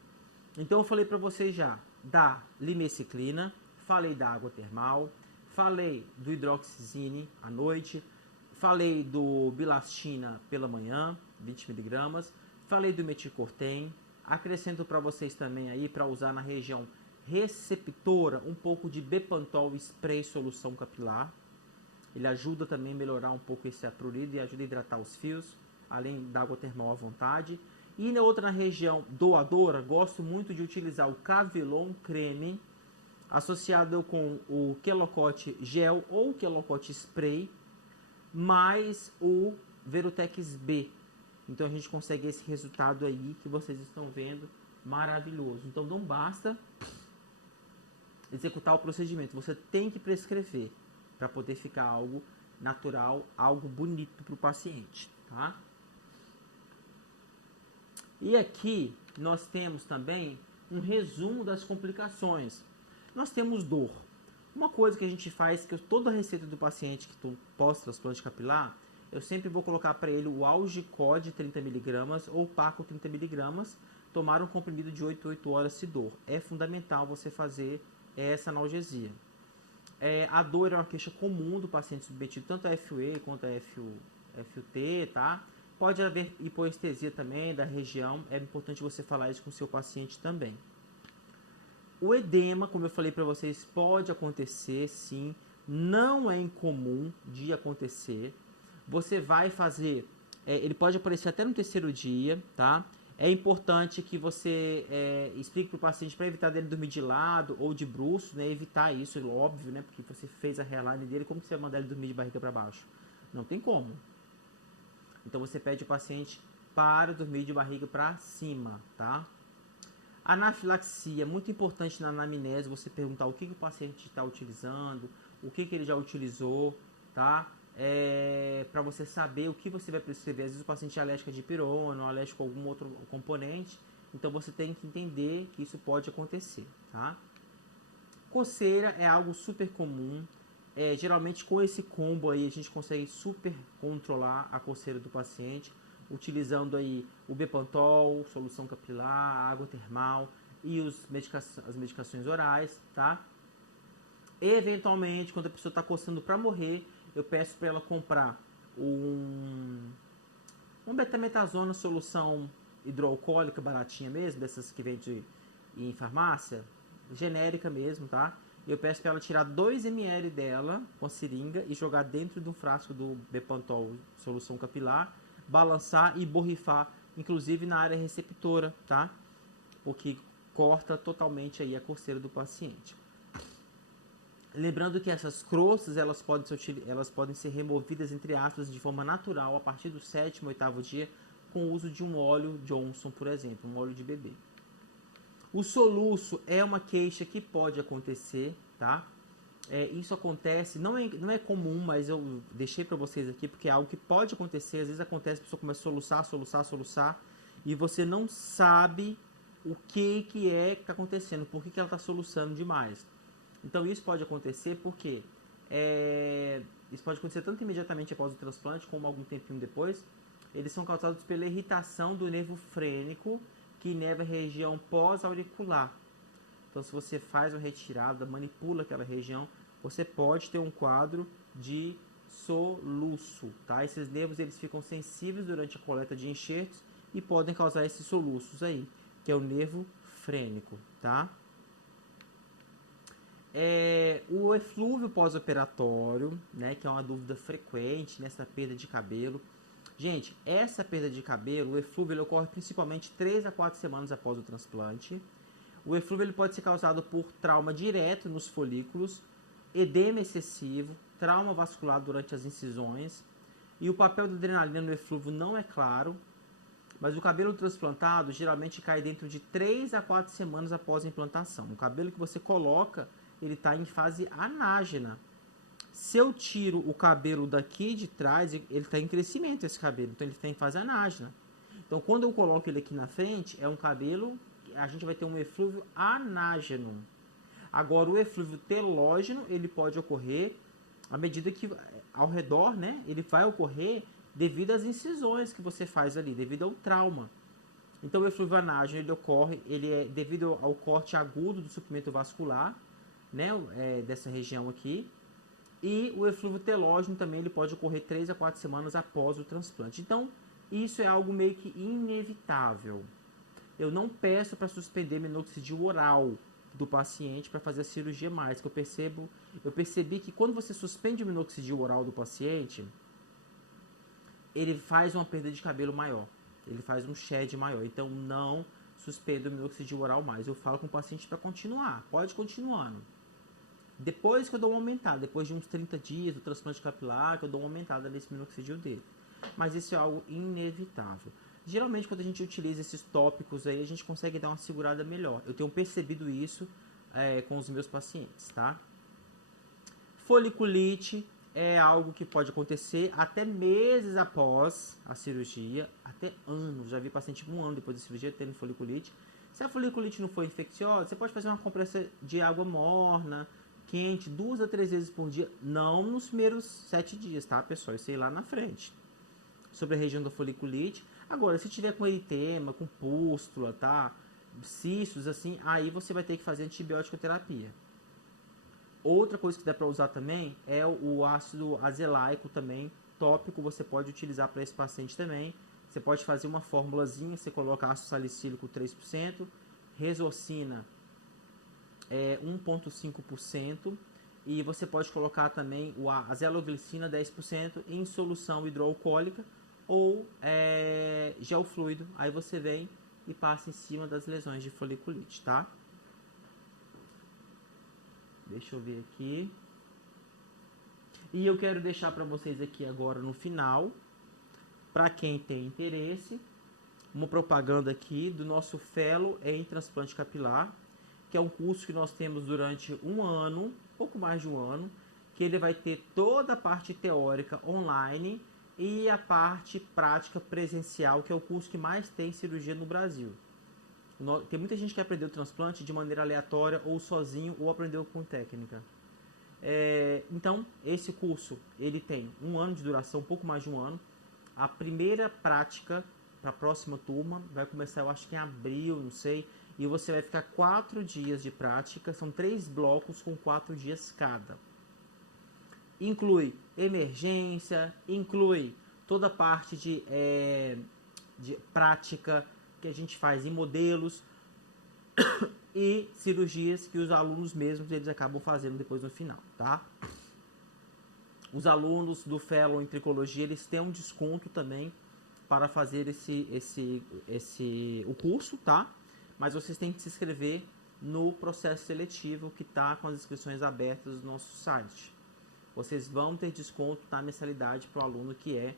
Então eu falei para vocês já da limeciclina, falei da água termal, falei do hidroxizine à noite, falei do bilastina pela manhã, 20 mg, falei do metilcortem, acrescento para vocês também aí para usar na região receptora um pouco de Bepantol spray solução capilar. Ele ajuda também a melhorar um pouco esse prurido e ajuda a hidratar os fios, além da água termal à vontade. E na região doadora, gosto muito de utilizar o Cavilon creme associado com o Quelocote gel ou Quelocote spray, mais o Verutex B. Então a gente consegue esse resultado aí que vocês estão vendo, maravilhoso. Então não basta executar o procedimento, você tem que prescrever para poder ficar algo natural, algo bonito para o paciente, tá? E aqui nós temos também um resumo das complicações. Nós temos dor. Uma coisa que a gente faz, que toda receita do paciente que pós-transplante capilar, eu sempre vou colocar para ele o Algicod 30 mg ou Paco 30 mg, tomar um comprimido de 8 a 8 horas se dor. É fundamental você fazer essa analgesia. A dor é uma queixa comum do paciente submetido tanto a FUE quanto a FUT, tá? Pode haver hipoestesia também da região, é importante você falar isso com o seu paciente também. O edema, como eu falei para vocês, pode acontecer sim, não é incomum de acontecer. Você vai fazer, ele pode aparecer até no 3º dia, tá? É importante que você explique para o paciente para evitar dele dormir de lado ou de bruços, né? Evitar isso, óbvio, né? Porque você fez a hairline dele, como que você vai mandar ele dormir de barriga para baixo? Não tem como. Então você pede o paciente para dormir de barriga para cima, tá? Anafilaxia, é muito importante na anamnese você perguntar o que o paciente está utilizando, o que ele já utilizou, tá? Para você saber o que você vai prescrever. Às vezes o paciente é alérgico a dipirona ou alérgico a algum outro componente, então você tem que entender que isso pode acontecer, tá? Coceira é algo super comum. Geralmente com esse combo aí a gente consegue super controlar a coceira do paciente, utilizando aí o Bepantol, solução capilar, água termal e as medicações orais, tá? Eventualmente, quando a pessoa está coçando para morrer, eu peço para ela comprar um betamethasona, solução hidroalcoólica baratinha mesmo, dessas que vende em farmácia, genérica mesmo, tá? Eu peço para ela tirar 2 ml dela com a seringa e jogar dentro de um frasco do Bepantol solução capilar, balançar e borrifar, inclusive na área receptora, tá? O que corta totalmente aí a coceira do paciente. Lembrando que essas crostas, elas podem ser removidas, entre aspas, de forma natural a partir do 7º, 8º dia, com o uso de um óleo Johnson, por exemplo, um óleo de bebê. O soluço é uma queixa que pode acontecer, tá? Isso acontece, não é comum, mas eu deixei para vocês aqui porque é algo que pode acontecer. Às vezes acontece, a pessoa começa a soluçar, e você não sabe o que está acontecendo, por que ela está soluçando demais. Então isso pode acontecer porque isso pode acontecer tanto imediatamente após o transplante como algum tempinho depois. Eles são causados pela irritação do nervo frênico que inerva a região pós-auricular. Então, se você faz uma retirada, manipula aquela região, você pode ter um quadro de soluço, tá? Esses nervos eles ficam sensíveis durante a coleta de enxertos e podem causar esses soluços aí, que é o nervo frênico, tá? O eflúvio pós-operatório, né, que é uma dúvida frequente nessa perda de cabelo. Gente, essa perda de cabelo, o eflúvio, ele ocorre principalmente 3 a 4 semanas após o transplante. O eflúvio ele pode ser causado por trauma direto nos folículos, edema excessivo, trauma vascular durante as incisões. E o papel da adrenalina no eflúvio não é claro, mas o cabelo transplantado geralmente cai dentro de 3 a 4 semanas após a implantação. O cabelo que você coloca, ele está em fase anágena. Se eu tiro o cabelo daqui de trás, ele está em crescimento esse cabelo, então ele está em fase anágena. Então quando eu coloco ele aqui na frente, é um cabelo, a gente vai ter um eflúvio anágeno. Agora o eflúvio telógeno, ele pode ocorrer à medida que ao redor, né, ele vai ocorrer devido às incisões que você faz ali, devido ao trauma. Então o eflúvio anágeno, ele ocorre, ele é devido ao corte agudo do suprimento vascular, né, dessa região aqui. E o eflúvio telógeno também ele pode ocorrer 3 a 4 semanas após o transplante. Então, isso é algo meio que inevitável. Eu não peço para suspender minoxidil oral do paciente para fazer a cirurgia mais, que eu percebi que quando você suspende o minoxidil oral do paciente, ele faz uma perda de cabelo maior, ele faz um shed maior. Então, não suspendo o minoxidil oral mais. Eu falo com o paciente para continuar, pode continuando. Depois que eu dou uma aumentada, depois de uns 30 dias do transplante capilar, que eu dou uma aumentada nesse minoxidil dele. Mas isso é algo inevitável. Geralmente, quando a gente utiliza esses tópicos aí, a gente consegue dar uma segurada melhor. Eu tenho percebido isso com os meus pacientes, tá? Foliculite é algo que pode acontecer até meses após a cirurgia, até anos. Já vi paciente 1 ano depois da cirurgia tendo foliculite. Se a foliculite não for infecciosa, você pode fazer uma compressa de água morna, quente, 2 a 3 vezes por dia, não nos primeiros 7 dias, tá, pessoal? Isso aí lá na frente. Sobre a região da foliculite. Agora, se tiver com eritema, com pústula, tá? Cistos, assim, aí você vai ter que fazer antibiótico terapia. Outra coisa que dá para usar também é o ácido azelaico também, tópico, você pode utilizar para esse paciente também. Você pode fazer uma formulazinha, você coloca ácido salicílico 3%, resorcina 1,5%, e você pode colocar também a zeloglicina 10% em solução hidroalcoólica ou gel fluido. Aí você vem e passa em cima das lesões de foliculite, tá? Deixa eu ver aqui. E eu quero deixar para vocês aqui agora no final, para quem tem interesse, uma propaganda aqui do nosso Fellow em transplante capilar, que é um curso que nós temos durante 1 ano, pouco mais de 1 ano, que ele vai ter toda a parte teórica online e a parte prática presencial, que é o curso que mais tem cirurgia no Brasil. Tem muita gente que aprendeu transplante de maneira aleatória, ou sozinho, ou aprendeu com técnica. Então, esse curso, ele tem 1 ano de duração, um pouco mais de 1 ano. A primeira prática para a próxima turma vai começar, eu acho que em abril, não sei. E você vai ficar 4 dias de prática, são 3 blocos com 4 dias cada. Inclui emergência, inclui toda a parte de prática que a gente faz em modelos e cirurgias que os alunos mesmos eles acabam fazendo depois no final, tá? Os alunos do Fellow em Tricologia, eles têm um desconto também para fazer o curso, tá? Mas vocês têm que se inscrever no processo seletivo que está com as inscrições abertas no nosso site. Vocês vão ter desconto na mensalidade para o aluno que é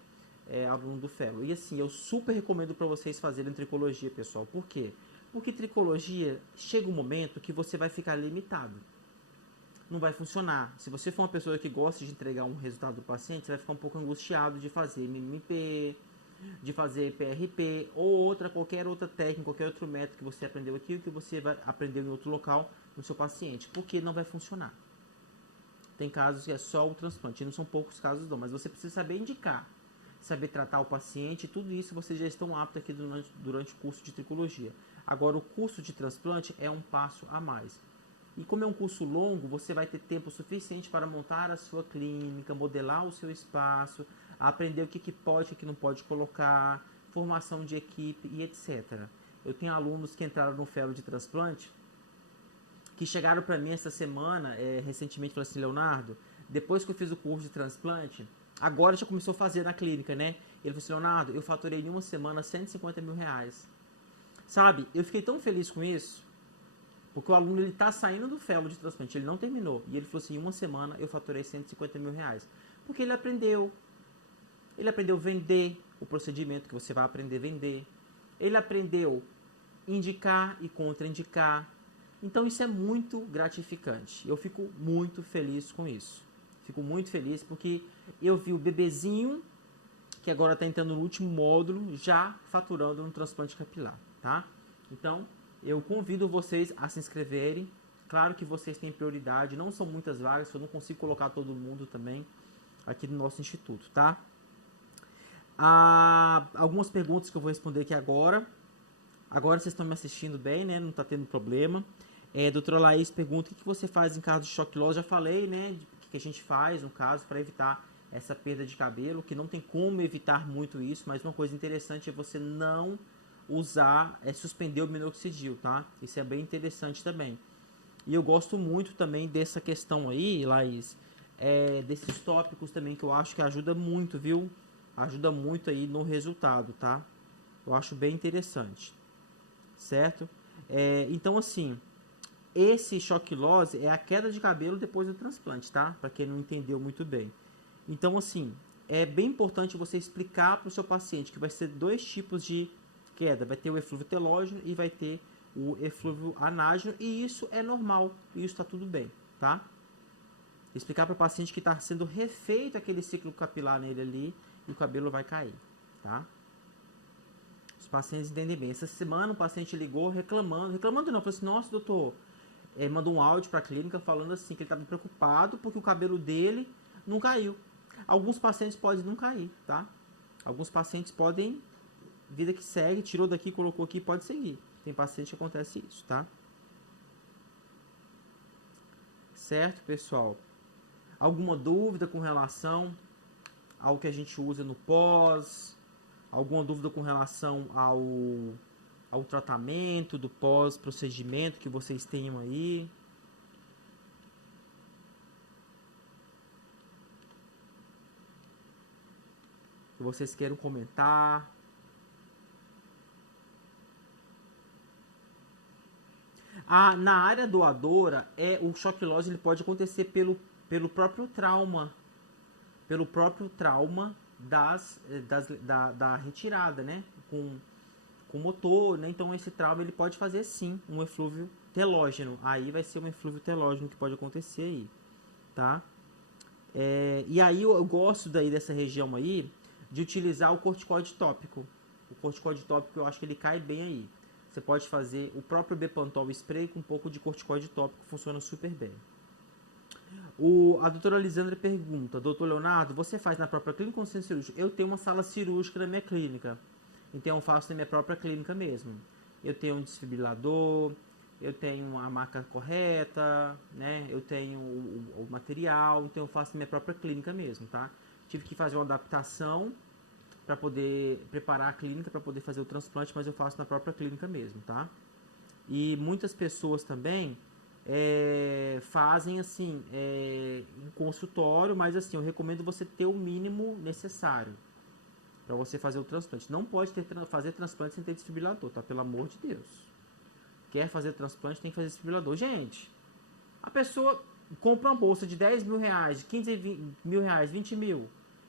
aluno do Fellow. E assim, eu super recomendo para vocês fazerem tricologia, pessoal. Por quê? Porque tricologia chega um momento que você vai ficar limitado. Não vai funcionar. Se você for uma pessoa que gosta de entregar um resultado do paciente, você vai ficar um pouco angustiado de fazer MMP, de fazer PRP ou qualquer outra técnica, qualquer outro método que você aprendeu aqui, que você vai aprender em outro local no seu paciente, porque não vai funcionar. Tem casos que é só o transplante, não são poucos casos não, mas você precisa saber indicar, saber tratar o paciente, tudo isso vocês já estão aptos aqui durante o curso de tricologia. Agora, o curso de transplante é um passo a mais. E como é um curso longo, você vai ter tempo suficiente para montar a sua clínica, modelar o seu espaço, aprender o que pode e o que não pode colocar, formação de equipe e etc. Eu tenho alunos que entraram no Fellow de transplante, que chegaram para mim essa semana, recentemente, falaram assim: Leonardo, depois que eu fiz o curso de transplante, Agora já começou a fazer na clínica, né? Ele falou assim, Leonardo, eu faturei em uma semana 150 mil reais. Sabe, eu fiquei tão feliz com isso, porque o aluno ele tá saindo do fellow de transplante, ele não terminou. E ele falou assim, em uma semana eu faturei 150 mil reais. Porque ele aprendeu a vender o procedimento que você vai aprender a vender. Ele aprendeu indicar e contraindicar. Então isso é muito gratificante. Eu fico muito feliz com isso. Fico muito feliz porque eu vi o bebezinho, que agora está entrando no último módulo, já faturando no transplante capilar, tá? Então, eu convido vocês a se inscreverem. Claro que vocês têm prioridade, não são muitas vagas, eu não consigo colocar todo mundo também aqui no nosso instituto, tá? Algumas perguntas que eu vou responder aqui agora. Agora vocês estão me assistindo bem, né? Não está tendo problema. Doutora Laís pergunta o que você faz em caso de choque loss. Já falei, né? O que a gente faz, no caso, para evitar essa perda de cabelo, que não tem como evitar muito isso, mas uma coisa interessante é você não usar, suspender o minoxidil, tá? Isso é bem interessante também. E eu gosto muito também dessa questão aí, Laís, desses tópicos também que eu acho que ajuda muito, viu? Ajuda muito aí no resultado, tá? Eu acho bem interessante, certo? Então, assim, esse choque loss é a queda de cabelo depois do transplante, tá? Para quem não entendeu muito bem. Então, assim, é bem importante você explicar para o seu paciente que vai ser dois tipos de queda. Vai ter o eflúvio telógeno e vai ter o eflúvio anágeno. E isso é normal. E isso está tudo bem, tá? Explicar para o paciente que está sendo refeito aquele ciclo capilar nele ali e o cabelo vai cair, tá? Os pacientes entendem bem. Essa semana um paciente ligou reclamando não, falou assim, nossa, doutor, mandou um áudio para a clínica falando assim, que ele estava preocupado porque o cabelo dele não caiu. Alguns pacientes podem não cair, tá? Alguns pacientes podem, vida que segue, tirou daqui, colocou aqui, pode seguir. Tem paciente que acontece isso, tá? Certo, pessoal? Alguma dúvida com relação ao que a gente usa no pós? Alguma dúvida com relação ao tratamento do pós-procedimento que vocês tenham aí? Que vocês queiram comentar? Na área doadora, o choque loss ele pode acontecer pelo próprio trauma. Pelo próprio trauma da retirada, né? Com motor, né? Então esse trauma ele pode fazer sim um eflúvio telógeno. Aí vai ser um eflúvio telógeno que pode acontecer aí, tá? E aí eu gosto daí dessa região aí de utilizar o corticoide tópico. O corticoide tópico eu acho que ele cai bem aí. Você pode fazer o próprio Bepantol spray com um pouco de corticoide tópico, funciona super bem. A doutora Lisandra pergunta, doutor Leonardo, você faz na própria clínica ou no centro cirúrgico? Eu tenho uma sala cirúrgica na minha clínica, então eu faço na minha própria clínica mesmo. Eu tenho um desfibrilador, eu tenho a marca correta, né? Eu tenho o material, então eu faço na minha própria clínica mesmo, tá? Tive que fazer uma adaptação para poder preparar a clínica para poder fazer o transplante, mas eu faço na própria clínica mesmo, tá? E muitas pessoas também fazem assim em consultório, mas assim eu recomendo você ter o mínimo necessário para você fazer o transplante. Não pode fazer transplante sem ter desfibrilador, tá? Pelo amor de Deus. Quer fazer transplante, tem que fazer desfibrilador. Gente, a pessoa compra uma bolsa de 10 mil reais, de 15 mil reais, 20 mil,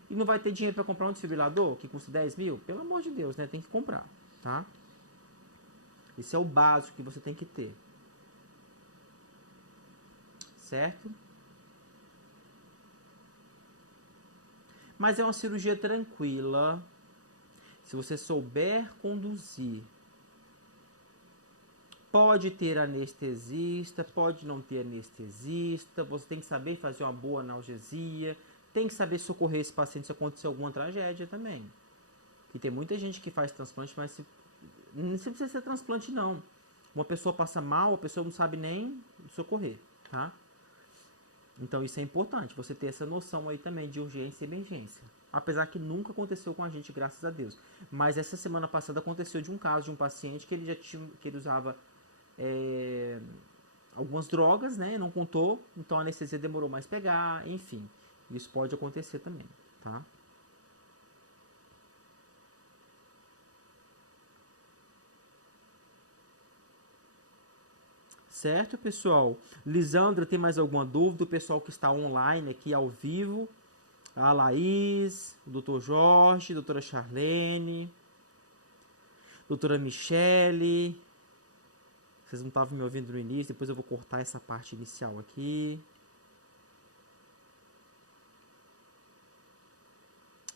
e não vai ter dinheiro para comprar um desfibrilador que custa 10 mil? Pelo amor de Deus, né? Tem que comprar, tá? Esse é o básico que você tem que ter. Certo? Mas é uma cirurgia tranquila. Se você souber conduzir. Pode ter anestesista, pode não ter anestesista. Você tem que saber fazer uma boa analgesia. Tem que saber socorrer esse paciente se acontecer alguma tragédia também. E tem muita gente que faz transplante, mas não precisa ser transplante não. Uma pessoa passa mal, a pessoa não sabe nem socorrer, tá? Então isso é importante, você ter essa noção aí também de urgência e emergência. Apesar que nunca aconteceu com a gente, graças a Deus. Mas essa semana passada aconteceu de um caso de um paciente que ele ele usava algumas drogas, né? Não contou, então a anestesia demorou mais pegar, enfim. Isso pode acontecer também, tá? Certo, pessoal? Lisandra, tem mais alguma dúvida? O pessoal que está online aqui ao vivo. A Laís, o Dr. Jorge, doutora Charlene, doutora Michele. Vocês não estavam me ouvindo no início, depois eu vou cortar essa parte inicial aqui.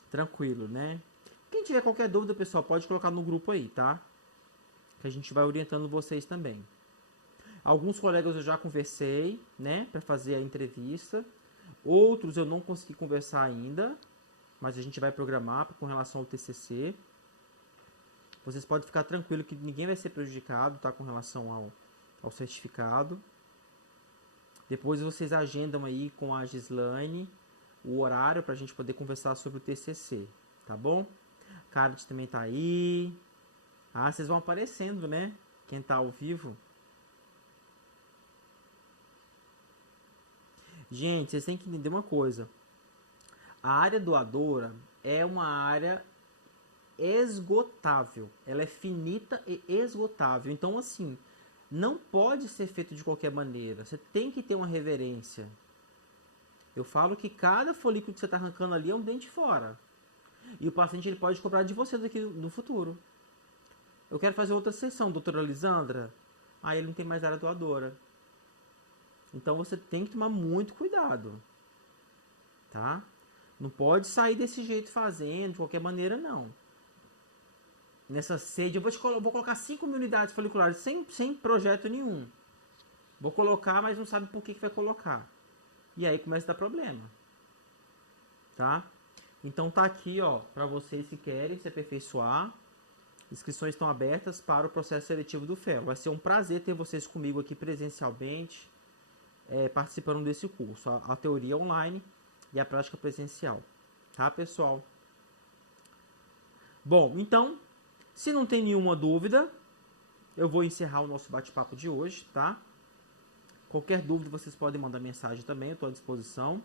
Tranquilo, né? Quem tiver qualquer dúvida, pessoal, pode colocar no grupo aí, tá? Que a gente vai orientando vocês também. Alguns colegas eu já conversei, né, para fazer a entrevista. Outros eu não consegui conversar ainda, mas a gente vai programar com relação ao TCC. Vocês podem ficar tranquilo que ninguém vai ser prejudicado, tá, com relação ao certificado. Depois vocês agendam aí com a Gislaine o horário para a gente poder conversar sobre o TCC, tá bom? Carlos também tá aí. Ah, vocês vão aparecendo, né? Quem tá ao vivo. Gente, vocês têm que entender uma coisa. A área doadora é uma área esgotável. Ela é finita e esgotável. Então, assim, não pode ser feito de qualquer maneira. Você tem que ter uma reverência. Eu falo que cada folículo que você está arrancando ali é um dente fora. E o paciente ele pode cobrar de você daqui no futuro. Eu quero fazer outra sessão, doutora Lisandra. Ah, ele não tem mais área doadora. Então você tem que tomar muito cuidado. Tá? Não pode sair desse jeito fazendo, de qualquer maneira, não. Nessa sede, eu vou colocar 5.000 unidades foliculares sem projeto nenhum. Vou colocar, mas não sabe por que vai colocar. E aí começa a dar problema. Tá? Então tá aqui, ó, para vocês que querem se aperfeiçoar. Inscrições estão abertas para o processo seletivo do FEL. Vai ser um prazer ter vocês comigo aqui presencialmente, participando desse curso. A teoria online e a prática presencial. Tá, pessoal? Bom, então, se não tem nenhuma dúvida, eu vou encerrar o nosso bate-papo de hoje, tá? Qualquer dúvida, vocês podem mandar mensagem também, eu estou à disposição.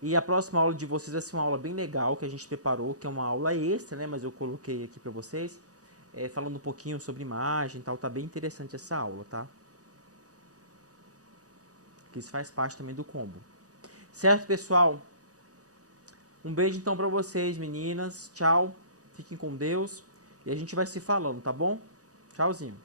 E a próxima aula de vocês vai ser uma aula bem legal que a gente preparou, que é uma aula extra, né? Mas eu coloquei aqui para vocês, falando um pouquinho sobre imagem e tal. Tá bem interessante essa aula, tá? Que isso faz parte também do combo. Certo, pessoal? Um beijo então para vocês, meninas. Tchau. Fiquem com Deus. E a gente vai se falando, tá bom? Tchauzinho.